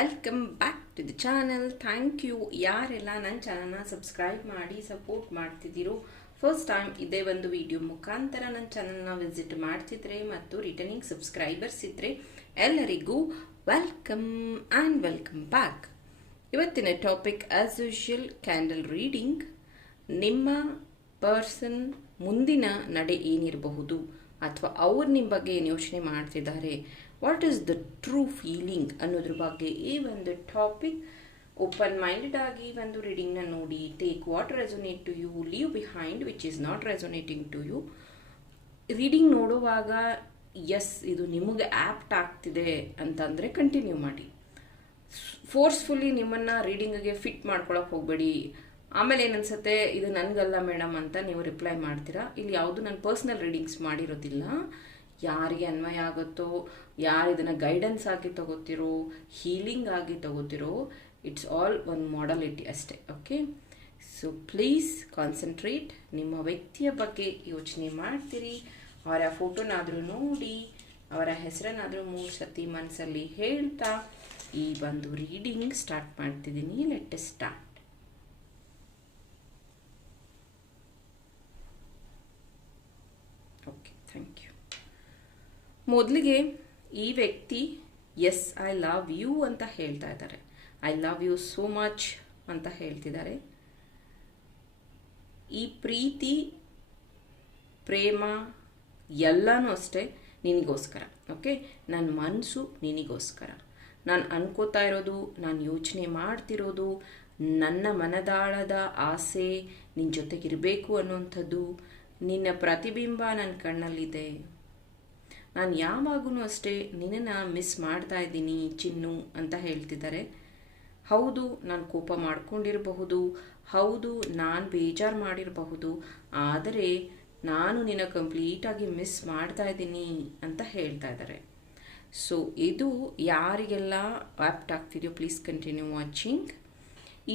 Welcome back to the channel thank you ಯಾರೆಲ್ಲ ನನ್ನ ಚಾನಲ್ನ ಸಬ್ಸ್ಕ್ರೈಬ್ ಮಾಡಿ ಸಪೋರ್ಟ್ ಮಾಡ್ತಿದ್ದೀರೋ ಫಸ್ಟ್ ಟೈಮ್ ಇದೇ ಒಂದು ವಿಡಿಯೋ ಮುಖಾಂತರ ನನ್ನ ಚಾನಲ್ನ ವಿಸಿಟ್ ಮಾಡ್ತಿದ್ರೆ ಮತ್ತು ರಿಟರ್ನಿಂಗ್ ಸಬ್ಸ್ಕ್ರೈಬರ್ಸ್ ಇದ್ದರೆ ಎಲ್ಲರಿಗೂ ವೆಲ್ಕಮ್ ಆ್ಯಂಡ್ ವೆಲ್ಕಮ್ ಬ್ಯಾಕ್ ಇವತ್ತಿನ topic as usual candle reading ನಿಮ್ಮ ಪರ್ಸನ್ ಮುಂದಿನ ನಡೆ ಏನಿರಬಹುದು? ಅಥವಾ ಅವ್ರು ನಿಮ್ಮ ಬಗ್ಗೆ ಏನು ಯೋಚನೆ ಮಾಡ್ತಿದ್ದಾರೆ? What is the true feeling ಅನ್ನೋದ್ರ ಬಗ್ಗೆ ಈ ಒಂದು ಟಾಪಿಕ್ ಓಪನ್ ಮೈಂಡೆಡ್ ಆಗಿ ಒಂದು ರೀಡಿಂಗ್ನ ನೋಡಿ take what resonate to you leave behind which is not resonating to you reading ನೋಡುವಾಗ ಎಸ್ ಇದು ನಿಮಗೆ ಆ್ಯಪ್ಟ್ ಆಗ್ತಿದೆ ಅಂತಂದರೆ ಕಂಟಿನ್ಯೂ ಮಾಡಿ. ಫೋರ್ಸ್ಫುಲ್ಲಿ ನಿಮ್ಮನ್ನು ರೀಡಿಂಗಿಗೆ ಫಿಟ್ ಮಾಡ್ಕೊಳಕ್ಕೆ ಹೋಗಬೇಡಿ. ಆಮೇಲೆ ಏನನ್ಸುತ್ತೆ, ಇದು ನನಗಲ್ಲ ಮೇಡಮ್ ಅಂತ ನೀವು ರಿಪ್ಲೈ ಮಾಡ್ತೀರಾ? ಇಲ್ಲಿ ಯಾವುದು ನಾನು ಪರ್ಸ್ನಲ್ ರೀಡಿಂಗ್ಸ್ ಮಾಡಿರೋದಿಲ್ಲ. ಯಾರಿಗೆ ಅನ್ವಯ ಆಗುತ್ತೋ, ಯಾರು ಇದನ್ನು ಗೈಡೆನ್ಸ್ ಆಗಿ ತಗೋತಿರೋ ಹೀಲಿಂಗ್ ಆಗಿ ತಗೋತಿರೋ ಇಟ್ಸ್ ಆಲ್ ಒಂದು ಮಾಡಲಿಟಿ ಅಷ್ಟೇ ಓಕೆ ಸೊ ಪ್ಲೀಸ್ ಕಾನ್ಸಂಟ್ರೇಟ್ ನಿಮ್ಮ ವ್ಯಕ್ತಿಯ ಬಗ್ಗೆ ಯೋಚನೆ ಮಾಡ್ತೀರಿ. ಅವರ ಫೋಟೋನಾದರೂ ನೋಡಿ, ಅವರ ಹೆಸರನ್ನಾದರೂ ಮೂರು ಸತಿ ಮನಸ್ಸಲ್ಲಿ ಹೇಳ್ತಾ, ಈ ಒಂದು ರೀಡಿಂಗ್ ಸ್ಟಾರ್ಟ್ ಮಾಡ್ತಿದ್ದೀನಿ. Let start okay thank you ಮೊದಲಿಗೆ ಈ ವ್ಯಕ್ತಿ ಎಸ್ ಐ ಲವ್ ಯು ಅಂತ ಹೇಳ್ತಾ ಇದ್ದಾರೆ. I love you so much ಅಂತ ಹೇಳ್ತಿದ್ದಾರೆ. ಈ ಪ್ರೀತಿ, ಪ್ರೇಮ ಎಲ್ಲನೂ ಅಷ್ಟೇ ನಿನಗೋಸ್ಕರ, ಓಕೆ? ನನ್ನ ಮನಸ್ಸು ನಿನಗೋಸ್ಕರ. ನಾನು ಅನ್ಕೋತಾ ಇರೋದು, ನಾನು ಯೋಚನೆ ಮಾಡ್ತಿರೋದು, ನನ್ನ ಮನದಾಳದ ಆಸೆ ನಿನ್ನ ಜೊತೆಗಿರಬೇಕು ಅನ್ನೋಂಥದ್ದು ನಿನ್ನ ಪ್ರತಿಬಿಂಬ ನನ್ನ ಕಣ್ಣಲ್ಲಿದೆ. ನಾನು ಯಾವಾಗೂ ಅಷ್ಟೇ ನಿನ್ನನ್ನು ಮಿಸ್ ಮಾಡ್ತಾ ಇದ್ದೀನಿ, ಚಿನ್ನು ಅಂತ ಹೇಳ್ತಿದ್ದಾರೆ. ಹೌದು, ನಾನು ಕೋಪ ಮಾಡ್ಕೊಂಡಿರಬಹುದು, ಹೌದು, ನಾನು ಬೇಜಾರು ಮಾಡಿರಬಹುದು, ಆದರೆ ನಾನು ನಿನ್ನ ಕಂಪ್ಲೀಟಾಗಿ ಮಿಸ್ ಮಾಡ್ತಾ ಇದ್ದೀನಿ ಅಂತ ಹೇಳ್ತಾ ಇದ್ದಾರೆ. ಸೊ ಇದು ಯಾರಿಗೆಲ್ಲ ಆ್ಯಪ್ಟ್ ಆಗ್ತಿದೆಯೋ ಪ್ಲೀಸ್ ಕಂಟಿನ್ಯೂ ವಾಚಿಂಗ್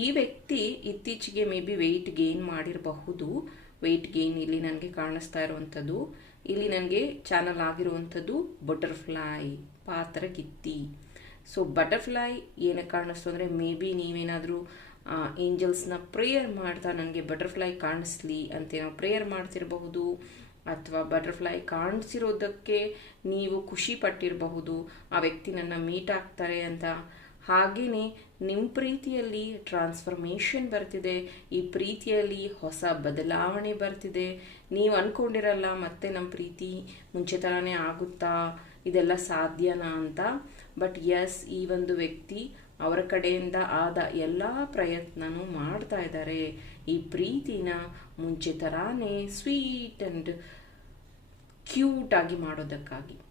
ಈ ವ್ಯಕ್ತಿ ಇತ್ತೀಚೆಗೆ ಮೇ ಬಿ ವೆಯ್ಟ್ ಗೇನ್ ಮಾಡಿರಬಹುದು ವೆಯ್ಟ್ ಗೇನ್ ಇಲ್ಲಿ ನನಗೆ ಕಾಣಿಸ್ತಾ ಇರುವಂಥದ್ದು. ಇಲ್ಲಿ ನನಗೆ ಚಾನಲ್ ಆಗಿರುವಂಥದ್ದು ಬಟರ್ಫ್ಲೈ ಪಾತ್ರ ಕಿತ್ತಿ. ಸೊ ಬಟರ್ಫ್ಲೈ ಏನಕ್ಕೆ ಕಾಣಿಸ್ತು ಅಂದರೆ ಮೇ ಬಿ ನೀವೇನಾದರೂ ಏಂಜಲ್ಸ್ನ ಪ್ರೇಯರ್ ಮಾಡ್ತಾ ನನಗೆ ಬಟರ್ಫ್ಲೈ ಕಾಣಿಸ್ಲಿ ಅಂತೇನೋ ಪ್ರೇಯರ್ ಮಾಡ್ತಿರಬಹುದು, ಅಥವಾ ಬಟರ್ಫ್ಲೈ ಕಾಣಿಸಿರೋದಕ್ಕೆ ನೀವು ಖುಷಿ ಪಟ್ಟಿರಬಹುದು, ಆ ವ್ಯಕ್ತಿ ನನ್ನ ಮೀಟ್ ಆಗ್ತಾರೆ ಅಂತ. ಹಾಗೆಯೇ ನಿಮ್ಮ ಪ್ರೀತಿಯಲ್ಲಿ ಟ್ರಾನ್ಸ್ಫರ್ಮೇಷನ್ ಬರ್ತಿದೆ, ಈ ಪ್ರೀತಿಯಲ್ಲಿ ಹೊಸ ಬದಲಾವಣೆ ಬರ್ತಿದೆ. ನೀವು ಅಂದ್ಕೊಂಡಿರಲ್ಲ ಮತ್ತೆ ನಮ್ಮ ಪ್ರೀತಿ ಮುಂಚೆ ಥರನೇ ಆಗುತ್ತಾ? ಇದೆಲ್ಲ ಸಾಧ್ಯನಾ ಅಂತ? ಬಟ್ ಎಸ್ ಈ ಒಂದು ವ್ಯಕ್ತಿ ಅವರ ಕಡೆಯಿಂದ ಆದ ಎಲ್ಲ ಪ್ರಯತ್ನನೂ ಮಾಡ್ತಾ ಇದ್ದಾರೆ. ಈ ಪ್ರೀತಿನ ಮುಂಚೆ ಥರಾನೇ ಸ್ವೀಟ್ ಆ್ಯಂಡ್ ಕ್ಯೂಟಾಗಿ ಮಾಡೋದಕ್ಕಾಗಿ.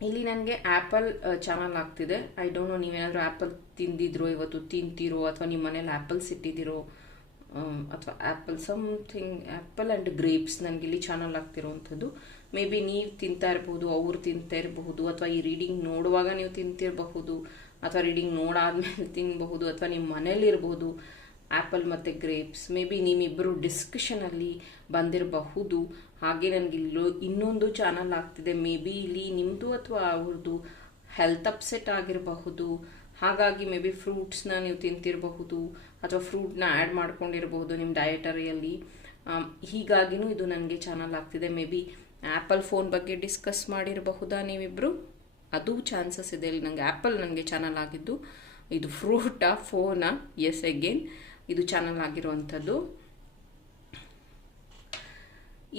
ಇಲ್ಲಿ ನನಗೆ ಆ್ಯಪಲ್ ಚಾನಲ್ ಆಗ್ತಿದೆ. ಐ ಡೋಂಟ್ ನೋ ನೀವೇನಾದರೂ ಆ್ಯಪಲ್ ತಿಂದಿದ್ರೋ, ಇವತ್ತು ತಿಂತೀರೋ, ಅಥವಾ ನಿಮ್ಮ ಮನೇಲಿ ಆ್ಯಪಲ್ಸ್ ಇಟ್ಟಿದ್ದೀರೋ ಅಥವಾ apple something apple and grapes ನನಗೆ ಇಲ್ಲಿ ಚಾನಲ್ ಆಗ್ತಿರೋವಂಥದ್ದು ಮೇ ಬಿ ನೀವು ತಿಂತಾ ಇರಬಹುದು, ಅವ್ರು ತಿಂತಾ ಇರಬಹುದು, ಅಥವಾ ಈ ರೀಡಿಂಗ್ ನೋಡುವಾಗ ನೀವು ತಿಂತಿರಬಹುದು, ಅಥವಾ ರೀಡಿಂಗ್ ನೋಡಾದ್ಮೇಲೆ ತಿನ್ನಬಹುದು ಅಥವಾ ನಿಮ್ಮ ಮನೇಲಿ ಇರಬಹುದು. ಆ್ಯಪಲ್ ಮತ್ತು ಗ್ರೇಪ್ಸ್, ಮೇ ಬಿ ನೀವಿಬ್ಬರು ಡಿಸ್ಕಷನಲ್ಲಿ ಬಂದಿರಬಹುದು. ಹಾಗೆ ನನಗೆ ಇನ್ನೊಂದು ಚಾನಲ್ ಆಗ್ತಿದೆ. ಮೇ ಬಿ ಇಲ್ಲಿ ನಿಮ್ಮದು ಅಥವಾ ಅವ್ರದ್ದು ಹೆಲ್ತ್ ಅಪ್ಸೆಟ್ ಆಗಿರಬಹುದು. ಹಾಗಾಗಿ ಮೇ ಬಿ ಫ್ರೂಟ್ಸ್ನ ನೀವು ತಿಂತಿರಬಹುದು. ಅಥವಾ ಫ್ರೂಟ್ನ ಆ್ಯಡ್ ಮಾಡ್ಕೊಂಡಿರಬಹುದು ನಿಮ್ಮ ಡಯಟರಿಯಲ್ಲಿ ಹೀಗಾಗಿನೂ ಇದು ನನಗೆ ಚಾನಲ್ ಆಗ್ತಿದೆ. ಮೇ ಬಿ ಆ್ಯಪಲ್ ಫೋನ್ ಬಗ್ಗೆ ಡಿಸ್ಕಸ್ ಮಾಡಿರಬಹುದಾ ನೀವಿಬ್ಬರು ಅದು ಚಾನ್ಸಸ್ ಇದೆ. ಇಲ್ಲಿ ನನಗೆ ಆ್ಯಪಲ್ ನನಗೆ ಚಾನಲ್ ಆಗಿದ್ದು. ಇದು ಫ್ರೂಟಾ ಫೋನಾ ಎಸ್ ಅಗೇನ್ ಇದು ಚಾನಲ್ ಆಗಿರುವಂಥದ್ದು.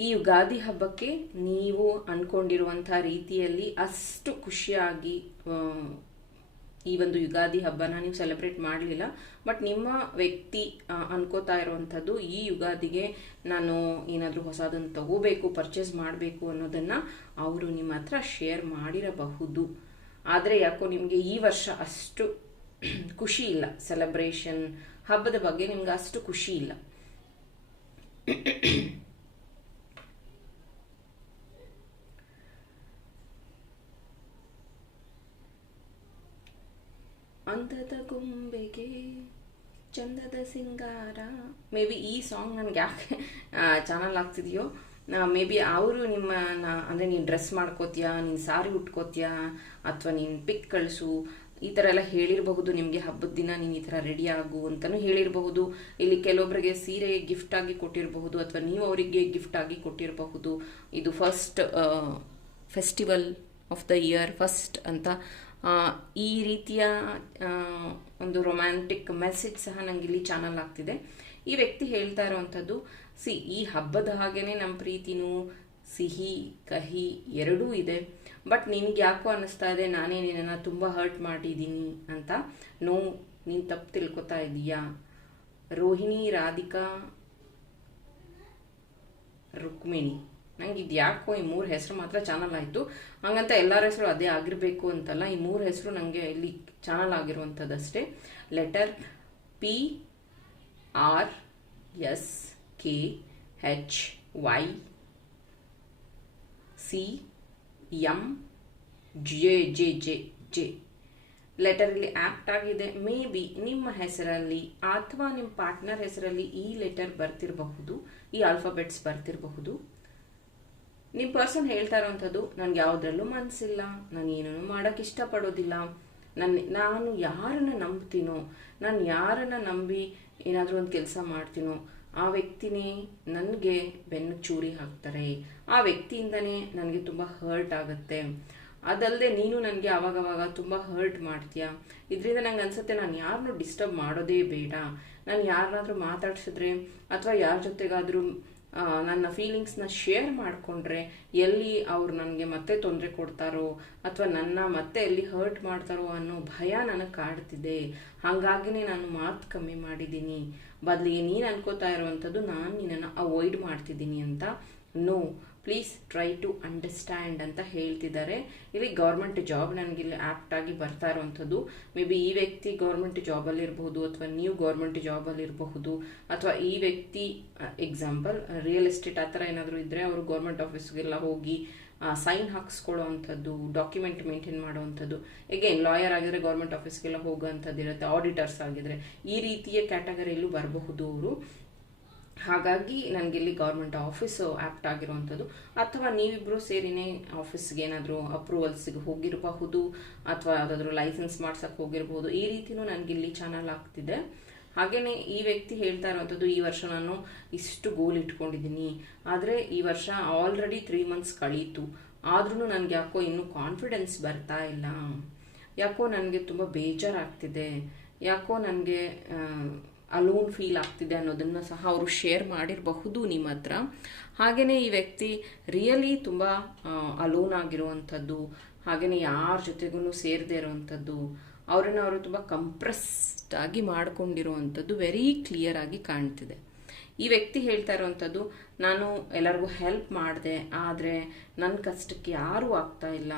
ಈ ಯುಗಾದಿ ಹಬ್ಬಕ್ಕೆ ನೀವು ಅಂದ್ಕೊಂಡಿರುವಂಥ ರೀತಿಯಲ್ಲಿ ಅಷ್ಟು ಖುಷಿಯಾಗಿ ಈ ಒಂದು ಯುಗಾದಿ ಹಬ್ಬನ ನೀವು ಸೆಲೆಬ್ರೇಟ್ ಮಾಡಲಿಲ್ಲ. ಬಟ್ ನಿಮ್ಮ ವ್ಯಕ್ತಿ ಅನ್ಕೋತಾ ಇರುವಂಥದ್ದು ಈ ಯುಗಾದಿಗೆ ನಾನು ಏನಾದರೂ ಹೊಸದನ್ನು ತಗೋಬೇಕು ಪರ್ಚೇಸ್ ಮಾಡಬೇಕು ಅನ್ನೋದನ್ನು ಅವರು ನಿಮ್ಮ ಹತ್ರ ಶೇರ್ ಮಾಡಿರಬಹುದು. ಆದರೆ ಯಾಕೋ ನಿಮಗೆ ಈ ವರ್ಷ ಅಷ್ಟು ಖುಷಿ ಇಲ್ಲ ಸೆಲೆಬ್ರೇಷನ್ ಹಬ್ಬದ ಬಗ್ಗೆ ನಿಮ್ಗೆ ಅಷ್ಟು ಖುಷಿ ಇಲ್ಲ. ಅಂಧದ ಗೊಂಬೆಗೆ ಚಂದದ ಸಿಂಗಾರ. ಮೇ ಬಿ ಈ ಸಾಂಗ್ ನನಗೆ ಯಾಕೆ ಚಾನಲ್ ಆಗ್ತಿದೆಯೋ? ಮೇ ಬಿ ಅವರು ನಿಮ್ಮ ಅಂದರೆ ನೀನು ಡ್ರೆಸ್ ಮಾಡ್ಕೋತೀಯಾ, ನೀನು ಸಾರಿ ಉಟ್ಕೋತೀಯಾ, ಅಥವಾ ನೀನು ಪಿಕ್ ಕಳಿಸು ಈ ಥರ ಎಲ್ಲ ಹೇಳಿರಬಹುದು, ನಿಮಗೆ ಹಬ್ಬದ ದಿನ ನೀನು ಈ ಥರ ರೆಡಿ ಆಗು ಅಂತಲೂ ಹೇಳಿರಬಹುದು. ಇಲ್ಲಿ ಕೆಲವೊಬ್ಬರಿಗೆ ಸೀರೆ ಗಿಫ್ಟ್ ಆಗಿ ಕೊಟ್ಟಿರಬಹುದು ಅಥವಾ ನೀವು ಅವರಿಗೆ ಗಿಫ್ಟ್ ಆಗಿ ಕೊಟ್ಟಿರಬಹುದು. ಇದು first festival of the year first ಅಂತ. ಈ ರೀತಿಯ ಒಂದು ರೊಮ್ಯಾಂಟಿಕ್ ಮೆಸೇಜ್ ಸಹ ನಂಗೆ ಇಲ್ಲಿ ಚಾನಲ್ ಆಗ್ತಿದೆ. ಈ ವ್ಯಕ್ತಿ ಹೇಳ್ತಾ ಇರೋವಂಥದ್ದು ಸಿ ಈ ಹಬ್ಬದ ಹಾಗೇನೆ ನಮ್ಮ ಪ್ರೀತಿನೂ ಸಿಹಿ, ಕಹಿ ಎರಡೂ ಇದೆ. ಬಟ್ ನಿನಗೆ ಯಾಕೋ ಅನ್ನಿಸ್ತಾ ಇದೆ, ನಾನೇ ನಿನ್ನನ್ನು ತುಂಬ ಹರ್ಟ್ ಮಾಡಿದ್ದೀನಿ ಅಂತ. ನೋ ನೀನು ತಪ್ಪು ತಿಳ್ಕೊತಾ ಇದೀಯಾ ರೋಹಿಣಿ, ರಾಧಿಕಾ, ರುಕ್ಮಿಣಿ. ನಂಗೆ ಇದು ಯಾಕೋ ಈ ಮೂರು ಹೆಸರು ಮಾತ್ರ ಚಾನಲ್ ಆಯಿತು. ಹಂಗಂತ ಎಲ್ಲರ ಹೆಸರು ಅದೇ ಆಗಿರಬೇಕು ಅಂತಲ್ಲ, ಈ ಮೂರು ಹೆಸರು ನನಗೆ ಇಲ್ಲಿ channel ಆಗಿರುವಂಥದ್ದಷ್ಟೇ. Letter P R S K H Y C M J J J J letter ಇಲ್ಲಿ ಆಕ್ಟ್ ಆಗಿದೆ. ಮೇ ಬಿ ನಿಮ್ಮ ಹೆಸರಲ್ಲಿ ಅಥವಾ ನಿಮ್ಮ ಪಾರ್ಟ್ನರ್ ಹೆಸರಲ್ಲಿ ಈ ಲೆಟರ್ ಬರ್ತಿರಬಹುದು, ಈ ಆಲ್ಫಾಬೆಟ್ಸ್ ಬರ್ತಿರಬಹುದು. ನಿಮ್ಮ ಪರ್ಸನ್ ಹೇಳ್ತಾ ಇರೋವಂಥದ್ದು ನನಗೆ ಯಾವುದ್ರಲ್ಲೂ ಮನಸ್ಸಿಲ್ಲ ನಾನು ಏನೂ ಮಾಡೋಕ್ಕೆ ಇಷ್ಟಪಡೋದಿಲ್ಲ. ನನ್ನ ನಾನು ಯಾರನ್ನ ನಂಬ್ತೀನೋ, ನಾನು ಯಾರನ್ನ ನಂಬಿ ಏನಾದರೂ ಒಂದು ಕೆಲಸ ಮಾಡ್ತೀನೋ ಆ ವ್ಯಕ್ತಿನೇ ನನಗೆ ಬೆನ್ನು ಚೂರಿ ಹಾಕ್ತಾರೆ. ಆ ವ್ಯಕ್ತಿಯಿಂದನೇ ನನಗೆ ತುಂಬ ಹರ್ಟ್ ಆಗುತ್ತೆ. ಅದಲ್ಲದೆ ನೀನು ನನಗೆ ಅವಾಗವಾಗ ತುಂಬ ಹರ್ಟ್ ಮಾಡ್ತೀಯಾ? ಇದರಿಂದ ನಂಗೆ ಅನ್ಸುತ್ತೆ ನಾನು ಯಾರನ್ನೂ ಡಿಸ್ಟರ್ಬ್ ಮಾಡೋದೇ ಬೇಡ. ನಾನು ಯಾರನ್ನಾದರೂ ಮಾತಾಡ್ಸಿದ್ರೆ ಅಥವಾ ಯಾರ ಜೊತೆಗಾದರೂ ನನ್ನ ಫೀಲಿಂಗ್ಸ್ನ ಶೇರ್ ಮಾಡಿಕೊಂಡ್ರೆ ಎಲ್ಲಿ ಅವ್ರು ನನಗೆ ಮತ್ತೆ ತೊಂದರೆ ಕೊಡ್ತಾರೋ ಅಥವಾ ನನ್ನ ಮತ್ತೆ ಎಲ್ಲಿ ಹರ್ಟ್ ಮಾಡ್ತಾರೋ ಅನ್ನೋ ಭಯ ನನಗೆ ಕಾಡ್ತಿದೆ. ಹಾಗಾಗಿನೇ ನಾನು ಮಾತು ಕಮ್ಮಿ ಮಾಡಿದ್ದೀನಿ. ಬದಲಿಗೆ ನೀನು ಅನ್ಕೋತಾ ಇರುವಂಥದ್ದು ನಾನು ನಿನ್ನನ್ನು ಅವಾಯ್ಡ್ ಮಾಡ್ತಿದ್ದೀನಿ ಅಂತ no please try to understand ಅಂತ ಹೇಳ್ತಿದ್ದಾರೆ. ಇಲ್ಲಿ ಗೌರ್ಮೆಂಟ್ ಜಾಬ್ ನನಗೆ ಇಲ್ಲಿ ಆಪ್ಟ್ ಆಗಿ ಬರ್ತಾ ಇರುವಂಥದ್ದು ಮೇ ಬಿ ಈ ವ್ಯಕ್ತಿ ಗೌರ್ಮೆಂಟ್ ಜಾಬಲ್ಲಿರಬಹುದು ಅಥವಾ ನೀವು ಗೌರ್ಮೆಂಟ್ ಜಾಬಲ್ಲಿ ಇರಬಹುದು ಅಥವಾ ಈ ವ್ಯಕ್ತಿ ಎಕ್ಸಾಂಪಲ್ ರಿಯಲ್ ಎಸ್ಟೇಟ್ ಆ ಥರ ಏನಾದರೂ ಇದ್ದರೆ ಅವರು ಗೌರ್ಮೆಂಟ್ ಆಫೀಸ್ಗೆಲ್ಲ ಹೋಗಿ ಸೈನ್ ಹಾಕಿಸ್ಕೊಳ್ಳೋ ಅಂಥದ್ದು ಡಾಕ್ಯುಮೆಂಟ್ ಮೇಂಟೈನ್ ಮಾಡುವಂಥದ್ದು. ಎಗೇನ್ ಲಾಯರ್ ಆಗಿದ್ರೆ ಗೌರ್ಮೆಂಟ್ ಆಫೀಸ್ಗೆಲ್ಲ ಹೋಗುವಂಥದ್ದು ಇರುತ್ತೆ ಆಡಿಟರ್ಸ್ ಆಗಿದ್ರೆ. ಈ ರೀತಿಯ ಕ್ಯಾಟಗರಿಯಲ್ಲೂ ಬರಬಹುದು ಅವರು. ಹಾಗಾಗಿ ನನಗೆ ಇಲ್ಲಿ ಗೌರ್ಮೆಂಟ್ ಆಫೀಸು ಆ್ಯಪ್ಟ್ ಆಗಿರುವಂಥದ್ದು. ಅಥವಾ ನೀವಿಬ್ಬರು ಸೇರಿನೇ ಆಫೀಸ್ಗೆ ಏನಾದರೂ ಅಪ್ರೂವಲ್ಸ್ಗೆ ಹೋಗಿರಬಹುದು, ಅಥವಾ ಯಾವುದಾದ್ರೂ ಲೈಸೆನ್ಸ್ ಮಾಡ್ಸಕ್ಕೆ ಹೋಗಿರಬಹುದು, ಈ ರೀತಿಯೂ ನನಗೆ ಇಲ್ಲಿ ಚಾನಲ್ ಆಗ್ತಿದೆ. ಹಾಗೆಯೇ ಈ ವ್ಯಕ್ತಿ ಹೇಳ್ತಾ ಇರುವಂಥದ್ದು ಈ ವರ್ಷ ನಾನು ಇಷ್ಟು ಗೋಲ್ ಇಟ್ಕೊಂಡಿದ್ದೀನಿ. ಆದರೆ ಈ ವರ್ಷ ಆಲ್ರೆಡಿ ತ್ರೀ ಮಂತ್ಸ್ ಕಳೀತು. ಆದ್ರೂ ನನಗೆ ಯಾಕೋ ಇನ್ನೂ ಕಾನ್ಫಿಡೆನ್ಸ್ ಬರ್ತಾ ಇಲ್ಲ. ಯಾಕೋ ನನಗೆ ತುಂಬ ಬೇಜಾರಾಗ್ತಿದೆ. ಯಾಕೋ ನನಗೆ ಅಲೋನ್ ಫೀಲ್ ಆಗ್ತಿದೆ ಅನ್ನೋದನ್ನು ಸಹ ಅವರು ಶೇರ್ ಮಾಡಿರಬಹುದು ನಿಮ್ಮ ಹತ್ರ. ಹಾಗೆಯೇ ಈ ವ್ಯಕ್ತಿ ರಿಯಲಿ ತುಂಬ ಅಲೋನ್ ಆಗಿರುವಂಥದ್ದು. ಹಾಗೆಯೇ ಯಾರ ಜೊತೆಗೂ ಸೇರದೇ ಇರುವಂಥದ್ದು. ಅವರನ್ನು ಅವರು ತುಂಬ ಕಂಪ್ರೆಸ್ಡ್ ಆಗಿ ಮಾಡಿಕೊಂಡಿರುವಂಥದ್ದು ವೆರಿ ಕ್ಲಿಯರ್ ಆಗಿ ಕಾಣ್ತಿದೆ. ಈ ವ್ಯಕ್ತಿ ಹೇಳ್ತಾ ಇರುವಂಥದ್ದು, ನಾನು ಎಲ್ಲರಿಗೂ ಹೆಲ್ಪ್ ಮಾಡಿದೆ, ಆದರೆ ನನ್ನ ಕಷ್ಟಕ್ಕೆ ಯಾರೂ ಆಗ್ತಾ ಇಲ್ಲ.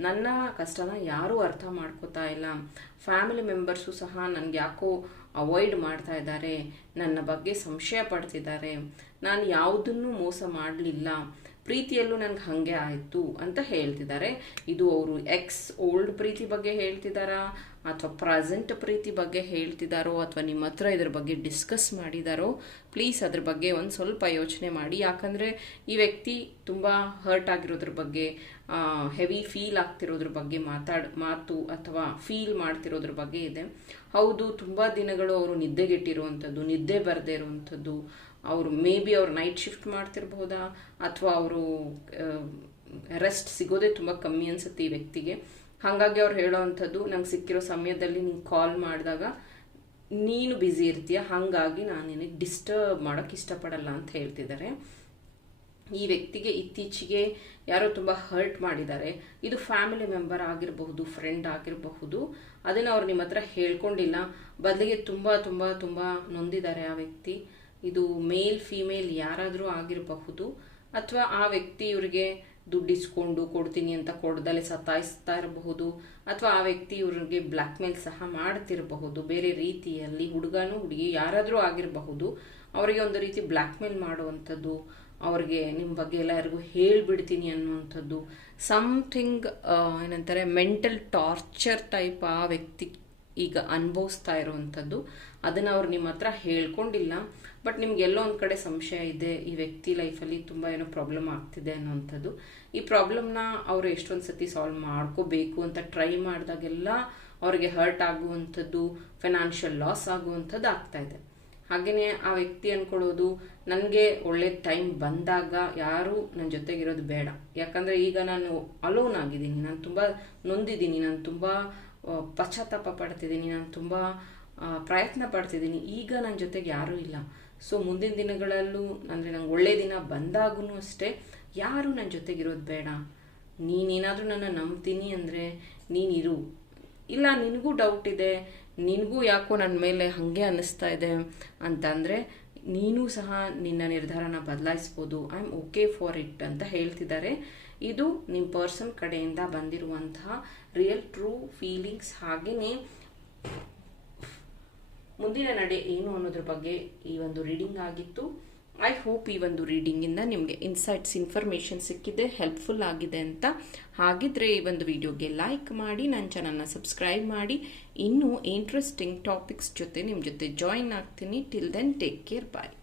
ನನ್ನ ಕಷ್ಟನ ಯಾರೂ ಅರ್ಥ ಮಾಡ್ಕೋತಾ ಇಲ್ಲ. ಫ್ಯಾಮಿಲಿ ಮೆಂಬರ್ಸು ಸಹ ನನಗೆ ಯಾಕೋ ಅವಾಯ್ಡ್ ಮಾಡ್ತಾ ಇದ್ದಾರೆ. ನನ್ನ ಬಗ್ಗೆ ಸಂಶಯ ಪಡ್ತಿದ್ದಾರೆ. ನಾನು ಯಾವುದನ್ನು ಮೋಸ ಮಾಡಲಿಲ್ಲ. ಪ್ರೀತಿಯಲ್ಲೂ ನನಗೆ ಹಾಗೆ ಆಯಿತು ಅಂತ ಹೇಳ್ತಿದ್ದಾರೆ. ಇದು ಅವರು ಎಕ್ಸ್ ಓಲ್ಡ್ ಪ್ರೀತಿ ಬಗ್ಗೆ ಹೇಳ್ತಿದ್ದಾರಾ ಅಥವಾ ಪ್ರೆಸೆಂಟ್ ಪ್ರೀತಿ ಬಗ್ಗೆ ಹೇಳ್ತಿದ್ದಾರೋ ಅಥವಾ ನಿಮ್ಮ ಹತ್ರ ಇದ್ರ ಬಗ್ಗೆ ಡಿಸ್ಕಸ್ ಮಾಡಿದಾರೋ? ಪ್ಲೀಸ್ ಅದ್ರ ಬಗ್ಗೆ ಒಂದು ಸ್ವಲ್ಪ ಯೋಚನೆ ಮಾಡಿ. ಯಾಕಂದರೆ ಈ ವ್ಯಕ್ತಿ ತುಂಬ ಹರ್ಟ್ ಆಗಿರೋದ್ರ ಬಗ್ಗೆ ಹೆವಿ ಫೀಲ್ ಆಗ್ತಿರೋದ್ರ ಬಗ್ಗೆ ಮಾತಾಡ್, ಮಾತು ಅಥವಾ ಫೀಲ್ ಮಾಡ್ತಿರೋದ್ರ ಬಗ್ಗೆ ಇದೆ. ಹೌದು, ತುಂಬ ದಿನಗಳು ಅವರು ನಿದ್ದೆಗೆಟ್ಟಿರುವಂಥದ್ದು, ನಿದ್ದೆ ಬರದೇ ಇರುವಂಥದ್ದು ಅವರು ಮೇ ಬಿ ಅವ್ರು ನೈಟ್ ಶಿಫ್ಟ್ ಮಾಡ್ತಿರ್ಬೋದಾ? ಅಥವಾ ಅವರು ರೆಸ್ಟ್ ಸಿಗೋದೇ ತುಂಬ ಕಮ್ಮಿ ಅನ್ಸುತ್ತೆ ಈ ವ್ಯಕ್ತಿಗೆ. ಹಾಗಾಗಿ ಅವ್ರು ಹೇಳೋ ಅಂಥದ್ದು, ನಂಗೆ ಸಿಕ್ಕಿರೋ ಸಮಯದಲ್ಲಿ ನೀನು ಕಾಲ್ ಮಾಡಿದಾಗ ನೀನು ಬ್ಯುಸಿ ಇರ್ತೀಯ, ಹಾಗಾಗಿ ನಾನು ನಿನಗೆ ಡಿಸ್ಟರ್ಬ್ ಮಾಡೋಕ್ಕೆ ಇಷ್ಟಪಡಲ್ಲ ಅಂತ ಹೇಳ್ತಿದ್ದಾರೆ. ಈ ವ್ಯಕ್ತಿಗೆ ಇತ್ತೀಚೆಗೆ ಯಾರೋ ತುಂಬ ಹರ್ಟ್ ಮಾಡಿದ್ದಾರೆ. ಇದು ಫ್ಯಾಮಿಲಿ ಮೆಂಬರ್ ಆಗಿರಬಹುದು ಫ್ರೆಂಡ್ ಆಗಿರಬಹುದು. ಅದನ್ನು ಅವ್ರು ನಿಮ್ಮ ಹತ್ರ ಹೇಳ್ಕೊಂಡಿಲ್ಲ. ಬದಲಿಗೆ ತುಂಬ ತುಂಬ ತುಂಬ ನೊಂದಿದ್ದಾರೆ ಆ ವ್ಯಕ್ತಿ. ಇದು ಮೇಲ್ ಫೀಮೇಲ್ ಯಾರಾದರೂ ಆಗಿರಬಹುದು ಅಥವಾ ಆ ವ್ಯಕ್ತಿ ಇವರಿಗೆ ದುಡ್ಡಿಸ್ಕೊಂಡು ಕೊಡ್ತೀನಿ ಅಂತ ಕೊಡ್ದಲ್ಲೇ ಸತಾಯಿಸ್ತಾ ಇರಬಹುದು ಅಥವಾ ಆ ವ್ಯಕ್ತಿ ಇವ್ರಿಗೆ ಬ್ಲ್ಯಾಕ್ ಮೇಲ್ ಸಹ ಮಾಡ್ತಿರಬಹುದು. ಬೇರೆ ರೀತಿಯಲ್ಲಿ ಹುಡುಗನೂ ಹುಡುಗಿ ಯಾರಾದರೂ ಆಗಿರಬಹುದು, ಅವರಿಗೆ ಒಂದು ರೀತಿ ಬ್ಲ್ಯಾಕ್ ಮೇಲ್ ಮಾಡುವಂಥದ್ದು, ಅವ್ರಿಗೆ ನಿಮ್ಮ ಬಗ್ಗೆ ಎಲ್ಲರಿಗೂ ಹೇಳಿಬಿಡ್ತೀನಿ ಅನ್ನುವಂಥದ್ದು ಸಮಥಿಂಗ್ ಏನಂತಾರೆ ಮೆಂಟಲ್ ಟಾರ್ಚರ್ ಟೈಪ್ ಆ ವ್ಯಕ್ತಿ ಈಗ ಅನುಭವಿಸ್ತಾ ಇರುವಂಥದ್ದು, ಅದನ್ನು ಅವ್ರು ನಿಮ್ಮ ಹತ್ರ ಹೇಳ್ಕೊಂಡಿಲ್ಲ. ಬಟ್ ನಿಮ್ಗೆ ಎಲ್ಲೋ ಒಂದು ಕಡೆ ಸಂಶಯ ಇದೆ, ಈ ವ್ಯಕ್ತಿ ಲೈಫಲ್ಲಿ ತುಂಬ ಏನೋ ಪ್ರಾಬ್ಲಮ್ ಆಗ್ತಿದೆ ಅನ್ನೋವಂಥದ್ದು. ಈ ಪ್ರಾಬ್ಲಮ್ನ ಅವರು ಎಷ್ಟೊಂದು ಸತಿ ಸಾಲ್ವ್ ಮಾಡ್ಕೋಬೇಕು ಅಂತ ಟ್ರೈ ಮಾಡಿದಾಗೆಲ್ಲ ಅವರಿಗೆ ಹರ್ಟ್ ಆಗುವಂಥದ್ದು ಫೈನಾನ್ಷಿಯಲ್ ಲಾಸ್ ಆಗುವಂಥದ್ದು ಆಗ್ತಾ ಇದೆ. ಹಾಗೆಯೇ ಆ ವ್ಯಕ್ತಿ ಅನ್ಕೊಳ್ಳೋದು, ನನಗೆ ಒಳ್ಳೆ ಟೈಮ್ ಬಂದಾಗ ಯಾರು ನನ್ನ ಜೊತೆಗಿರೋದು ಬೇಡ. ಯಾಕಂದರೆ ಈಗ ನಾನು ಅಲೋನ್ ಆಗಿದ್ದೀನಿ, ನಾನು ತುಂಬ ನೊಂದಿದ್ದೀನಿ, ನಾನು ತುಂಬ ಪಶ್ಚಾತ್ತಾಪ ಪಡ್ತಿದ್ದೀನಿ, ನಾನು ತುಂಬ ಪ್ರಯತ್ನ ಪಡ್ತಿದ್ದೀನಿ. ಈಗ ನನ್ನ ಜೊತೆಗೆ ಯಾರೂ ಇಲ್ಲ. ಸೊ ಮುಂದಿನ ದಿನಗಳಲ್ಲೂ, ಅಂದರೆ ನಂಗೆ ಒಳ್ಳೆ ದಿನ ಬಂದಾಗೂ ಅಷ್ಟೇ, ಯಾರೂ ನನ್ನ ಜೊತೆಗಿರೋದು ಬೇಡ. ನೀನೇನಾದರೂ ನನ್ನ ನಂಬ್ತೀನಿ ಅಂದರೆ ನೀನಿರು. ಇಲ್ಲ, ನಿನಗೂ ಡೌಟ್ ಇದೆ. ನಿನಗೂ ಯಾಕೋ ನನ್ನ ಮೇಲೆ ಹಾಗೆ ಅನ್ನಿಸ್ತಾ ಇದೆ ಅಂತಂದರೆ, ನೀನು ಸಹ ನಿನ್ನ ನಿರ್ಧಾರನ ಬದಲಾಯಿಸ್ಬೋದು. I am okay for it ಅಂತ ಹೇಳ್ತಿದ್ದಾರೆ. ಇದು ನಿಮ್ಮ ಪರ್ಸನ್ ಕಡೆಯಿಂದ ಬಂದಿರುವಂತಹ ರಿಯಲ್ ಟ್ರೂ ಫೀಲಿಂಗ್ಸ್ ಹಾಗೆಯೇ ಮುಂದಿನ ನಡೆ ಏನು ಅನ್ನೋದ್ರ ಬಗ್ಗೆ ಈ ಒಂದು ರೀಡಿಂಗ್ ಆಗಿತ್ತು. ಐ ಹೋಪ್ ಈ ಒಂದು ರೀಡಿಂಗಿಂದ ನಿಮಗೆ ಇನ್ಸೈಟ್ಸ್ ಇನ್ಫಾರ್ಮೇಷನ್ ಸಿಕ್ಕಿದೆ ಹೆಲ್ಪ್ಫುಲ್ ಆಗಿದೆ ಅಂತ. ಹಾಗಿದ್ರೆ ಈ ಒಂದು ವಿಡಿಯೋಗೆ ಲೈಕ್ ಮಾಡಿ ನನ್ನ ಚಾನಲ್ನ ಸಬ್ಸ್ಕ್ರೈಬ್ ಮಾಡಿ. ಇನ್ನೂ ಇಂಟ್ರೆಸ್ಟಿಂಗ್ ಟಾಪಿಕ್ಸ್ ಜೊತೆ ನಿಮ್ಮ ಜೊತೆ ಜಾಯಿನ್ ಆಗ್ತೀನಿ. Till then take care bye